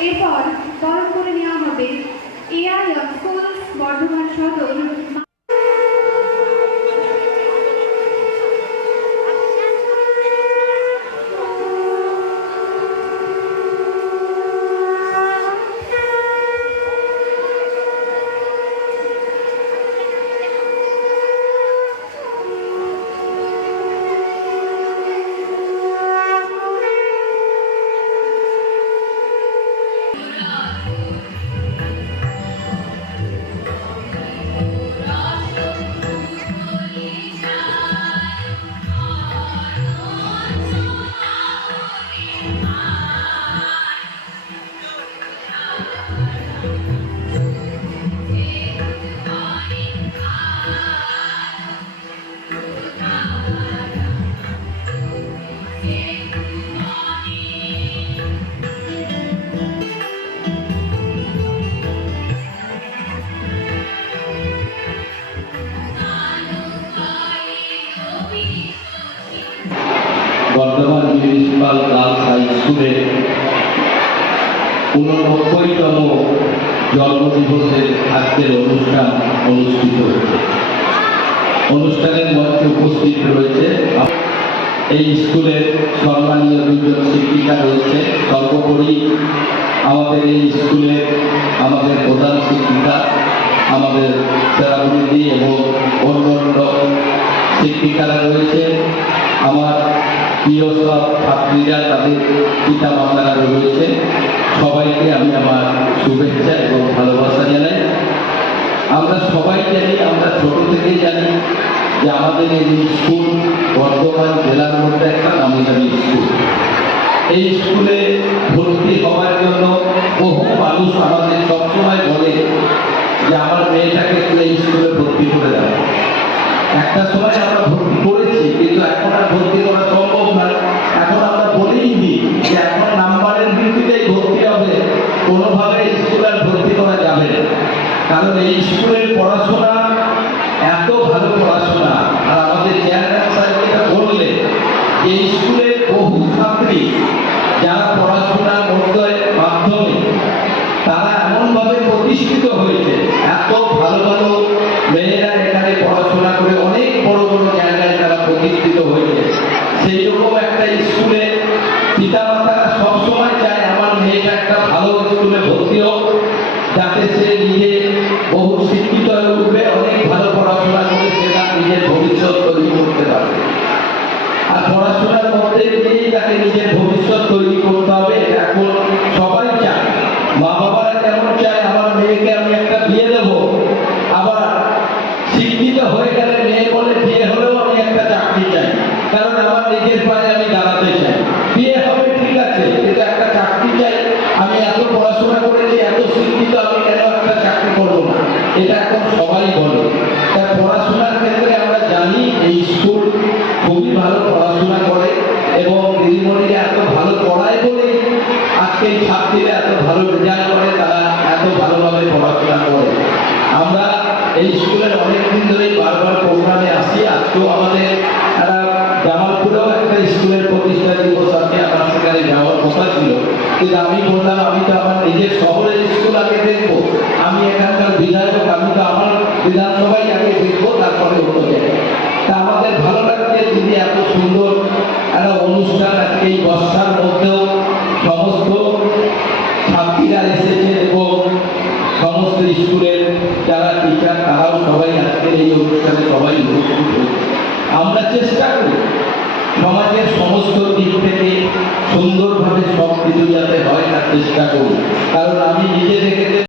এরপর বরণ করে নেওয়া হবে এআই অফ স্কুলস বর্ধমান সদর মণিপাল গার্লস হাই স্কুলে। উননব্বইতম জন্মদিবসের আজকের অনুষ্ঠান অনুষ্ঠিত হচ্ছে। অনুষ্ঠানের মধ্যে উপস্থিত রয়েছে এই স্কুলের সম্মানীয় দুজন শিক্ষিকা রয়েছে। সর্বোপরি আমাদের এই স্কুলে আমাদের প্রধান শিক্ষিকা, আমাদের সেরাবৃদ্ধি এবং অন্যান্য শিক্ষিকারা রয়েছে। প্রিয় সব ছাত্রীরা তাদের পিতা মাতারা রয়েছে। সবাইকে আমি আমার শুভেচ্ছা এবং ভালোবাসা জানাই। আমরা সবাই জানি, আমরা ছোট থেকেই জানি যে আমাদের এই স্কুল, বর্ধমান জেলার মধ্যে একটা নামি দামি স্কুল। এই স্কুলে ভর্তি হওয়ার জন্য বহু মানুষ আমাদের সবসময় বলে যে আমার মেয়েটাকে এই স্কুলে ভর্তি করে দাও। একটা সময় আমরা ভর্তি করেছি, কিন্তু এখন আর ভর্তি করা নাম্বারের ভর্তি হবে ভর্তি করা যাবে কারণ এই স্কুলের পড়াশোনা দিয়েই তাকে নিজের ভবিষ্যৎ তৈরি করতে হবে এখন সবাই চায়। মা বাবারা যেমন চায়, আমার মেয়েকে আমি একটা বিয়ে দেব। আবার শিক্ষিত হয়ে গেলে মেয়ে বলে বিয়ে হলেও আমি একটা চাকরি চাই, কারণ আমার নিজের পায়ে আমি দাঁড়াতে চাই। বিয়ে হবে, ঠিক আছে, কিন্তু একটা চাকরি চাই। আমি এত পড়াশোনা করেছি, এত শিক্ষিত, আমি কেন একটা চাকরি করব না? এটা এখন এত ভালোভাবে পড়াশোনা করে। আমরা এই স্কুলের অনেকদিন ধরেই বারবার প্রোগ্রামে আসি। আজকেও আমাদের আমার আমি বললাম, আমি তো আমার নিজের শহরের স্কুল আগে দেখব। আমি এখানকার বিধায়ক, আমি তো আমার আগে দেখব, তারপরে তা আমাদের ভালো লাগছে দিদি, এত সুন্দর একটা অনুষ্ঠান আজকে এই বর্ষার মধ্যেও সমস্ত ছাত্রীরা সমস্ত স্কুলের যারা টিচার তারাও সবাই আজকের এই অনুষ্ঠানে সবাই উপস্থিত আমরা চেষ্টা করি সমাজের সমস্ত দিক থেকে সুন্দরভাবে সব কিছু যাতে হয় তার চেষ্টা করি কারণ আমি নিজে দেখে